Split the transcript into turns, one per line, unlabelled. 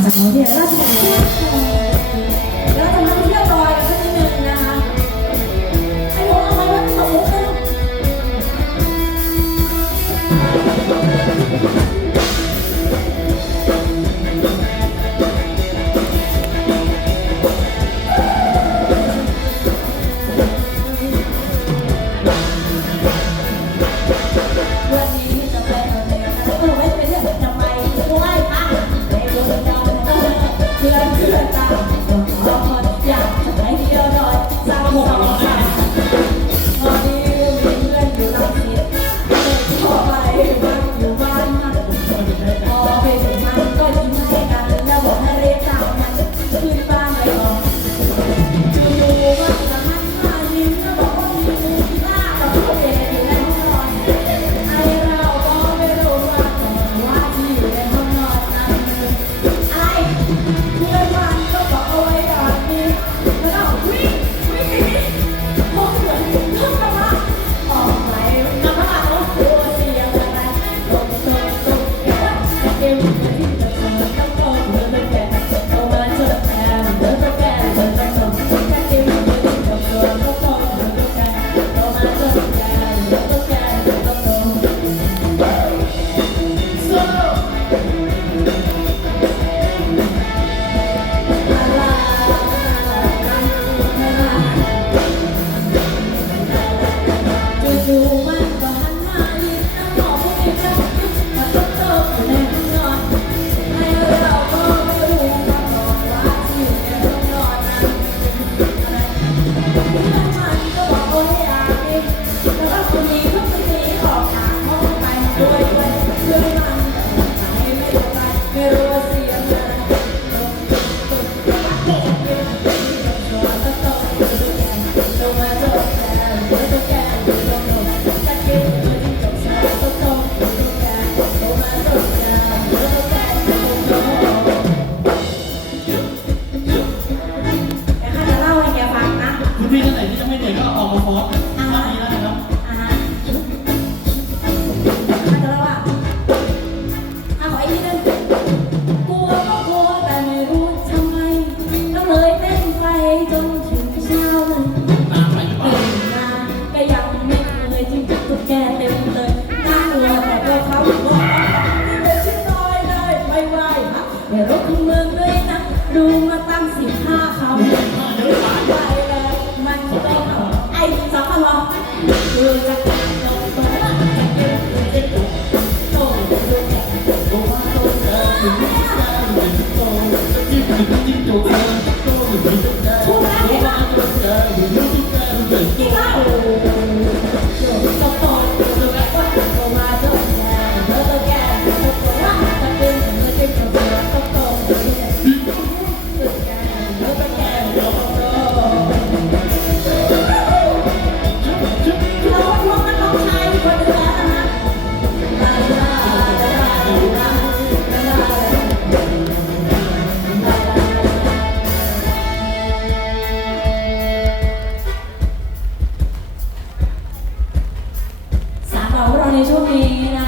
자, 머리에 올라주세요. พี่ท่านไหนที่จะไม่เหนื่อยก็ออกมาฟ้อนท่านนี้แล้วนะครับอ่าฮะมาแล้วอะเอา
ไอ้นี่นึง
กลัวก็กลัวแต่ไม่รู้ทำไมต้องเลยเต้นไปจนถึงเช้าเลย
นานไปหรือเน
มก็ยังไม่เคยจิ้มตุ๊กแกเต็มเลยน่ากลัแต่ก็เขาบอกว่าไม่ใช่น้อยเลยไปไวฮะอย่ารบกวนเล
ย
นะ
รู้ Thank you.